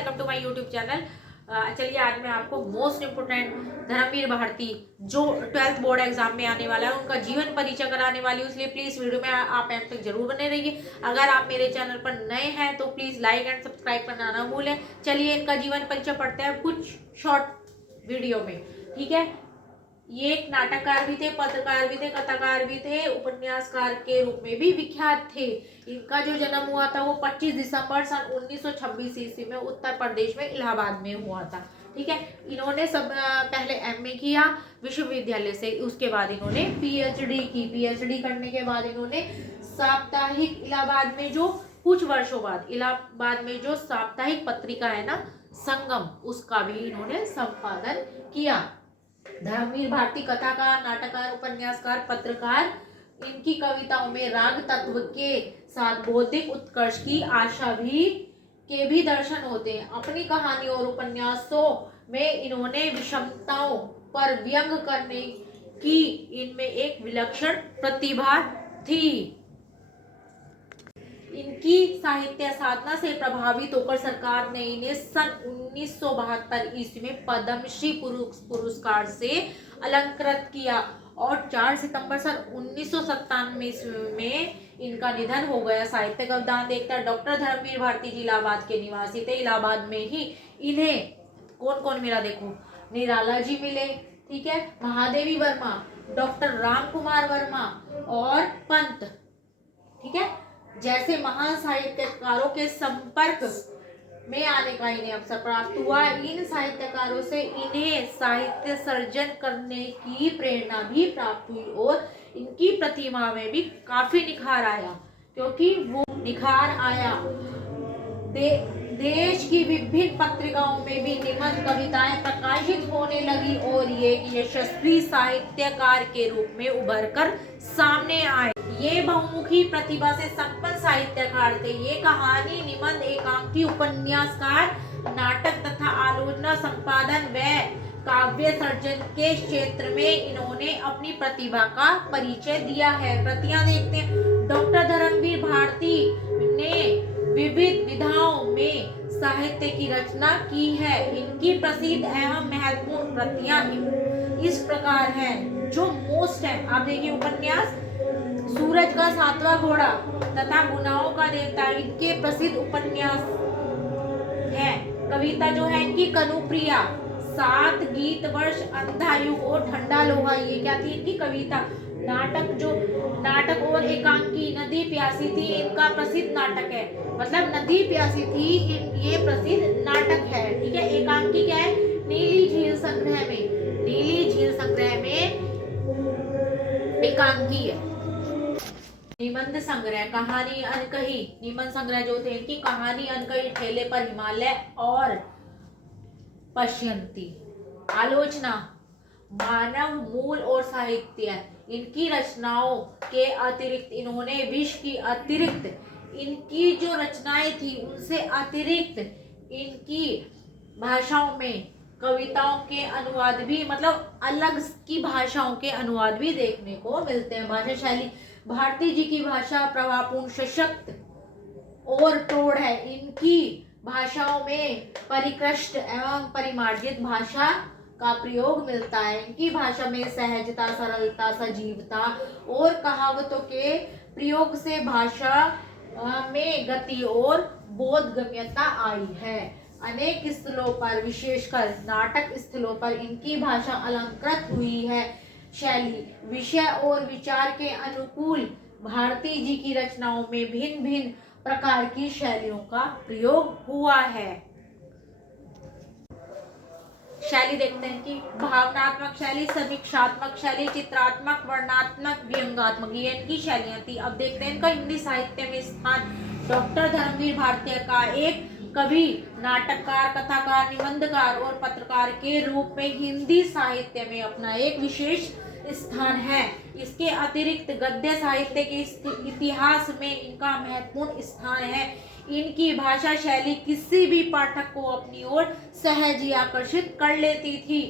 Welcome to my YouTube channel. चलिए आज मैं आपको मोस्ट इम्पोर्टेंट धर्मवीर भारती जो 12th बोर्ड एग्जाम में आने वाला है उनका जीवन परिचय कराने वाली हूँ, इसलिए प्लीज वीडियो में आप एंड तक जरूर बने रहिए। अगर आप मेरे चैनल पर नए हैं तो प्लीज लाइक एंड सब्सक्राइब करना ना भूलें। चलिए इनका जीवन परिचय पढ़ते हैं कुछ शॉर्ट वीडियो में, ठीक है। ये एक नाटककार भी थे, पत्रकार भी थे, कथाकार भी थे, उपन्यासकार के रूप में भी विख्यात थे। इनका जो जन्म हुआ था वो 25 दिसंबर सन 1926 ईस्वी में उत्तर प्रदेश में इलाहाबाद में हुआ था, ठीक है। इन्होंने पहले एमए किया विश्वविद्यालय से, उसके बाद इन्होंने पीएचडी की। पीएचडी करने के बाद इन्होंने साप्ताहिक इलाहाबाद में जो कुछ वर्षों बाद इलाहाबाद में जो साप्ताहिक पत्रिका है ना संगम, उसका भी इन्होंने संपादन किया। धर्मवीर भारती कथाकार, नाटककार, उपन्यासकार, पत्रकार। इनकी कविताओं में राग तत्व के साथ बौद्धिक उत्कर्ष की आशा के भी दर्शन होते हैं। अपनी कहानियों और उपन्यासों में इन्होंने विषमताओं पर व्यंग करने की इनमें एक विलक्षण प्रतिभा थी। इनकी साहित्य साधना से प्रभावित होकर सरकार ने इन्हें सन 1972 ईस्वी में पद्मश्री पुरस्कार से अलंकृत किया और 4 सितंबर सन 1997 ईस्वी में इनका निधन हो गया। साहित्य का अवदान देखता डॉक्टर धर्मवीर भारती जी इलाहाबाद के निवासी थे। इलाहाबाद में ही इन्हें कौन कौन मिला देखो, निराला जी मिले, ठीक है, महादेवी वर्मा, डॉक्टर राम कुमार वर्मा और पंत, ठीक है, जैसे महान साहित्यकारों के संपर्क में आने का इन्हें अवसर प्राप्त हुआ। इन साहित्यकारों से इन्हें साहित्य सर्जन करने की प्रेरणा भी प्राप्त हुई और इनकी प्रतिभा में भी काफी निखार आया, क्योंकि वो निखार आया। देश की विभिन्न पत्रिकाओं में भी निबंध कविताएं प्रकाशित होने लगी और ये यशस्वी साहित्यकार के रूप में उभर कर सामने आए। ये बहुमुखी प्रतिभा से संपन्न साहित्यकार थे। ये कहानी, निबंध, एकांकी, उपन्यासकार, नाटक तथा आलोचना, संपादन व काव्य सर्जन के क्षेत्र में इन्होंने अपनी प्रतिभा का परिचय दिया है। प्रतियां देखते हैं। डॉक्टर धर्मवीर भारती ने विविध विधाओं में साहित्य की रचना की है। इनकी प्रसिद्ध एवं महत्वपूर्ण प्रतियां इस प्रकार हैं, जो मोस्ट है। आप देखिए, उपन्यास सूरज का सातवां घोड़ा तथा गुनाहों का देवता इनके प्रसिद्ध उपन्यास है। कविता जो है इनकी कनुप्रिया, 7 गीत वर्ष, अंधा युग और ठंडा लोहा, ये क्या थी इनकी कविता। नाटक और एकांकी, नदी प्यासी थी इनका प्रसिद्ध नाटक है, मतलब नदी प्यासी थी ये प्रसिद्ध नाटक है, ठीक है। एकांकी क्या है, नीली झील संग्रह में, नीली झील संग्रह में एकांकी है। निबंध संग्रह, कहानी अनकही, निबंध संग्रह जो थे इनकी कहानी अनकही, ठेले पर हिमालय और पश्यंती। आलोचना, मानव मूल और साहित्य। इनकी रचनाओं के अतिरिक्त इन्होंने विश्व की अतिरिक्त इनकी जो रचनाएं थी उनसे अतिरिक्त इनकी भाषाओं में कविताओं के अनुवाद भी, मतलब अलग की भाषाओं के अनुवाद भी देखने को मिलते हैं। भाषा शैली, भारती जी की भाषा प्रभावपूर्ण, सशक्त और प्रौढ़ है। इनकी भाषाओं में परिकृष्ट एवं परिमार्जित भाषा का प्रयोग मिलता है। इनकी भाषा में सहजता, सरलता, सजीवता और कहावतों के प्रयोग से भाषा में गति और बोधगम्यता आई है। अनेक स्थलों पर, विशेषकर नाटक स्थलों पर इनकी भाषा अलंकृत हुई है। शैली, विषय और विचार के अनुकूल भारती जी की रचनाओं में भिन्न भिन्न प्रकार की शैलियों का प्रयोग हुआ है। शैली देखते हैं कि भावनात्मक शैली, समीक्षात्मक शैली, चित्रात्मक, वर्णनात्मक, व्यंग्यात्मक, ये इनकी शैलियां थी। अब देखते हैं इनका हिंदी साहित्य में स्थान। डॉक्टर धर्मवीर भारती का एक कवि, नाटककार, कथाकार, निबंधकार और पत्रकार के रूप में हिंदी साहित्य में अपना एक विशेष स्थान है। इसके अतिरिक्त गद्य साहित्य के इतिहास में इनका महत्वपूर्ण स्थान है। इनकी भाषा शैली किसी भी पाठक को अपनी ओर सहज ही आकर्षित कर लेती थी।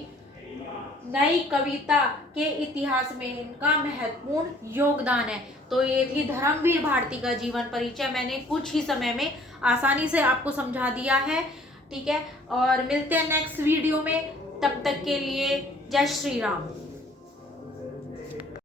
नई कविता के इतिहास में इनका महत्वपूर्ण योगदान है। तो ये थी धर्मवीर भारती का जीवन परिचय। मैंने कुछ ही समय में आसानी से आपको समझा दिया है। ठीक है, और मिलते हैं नेक्स्ट वीडियो में। तब तक के लिए जय श्री राम।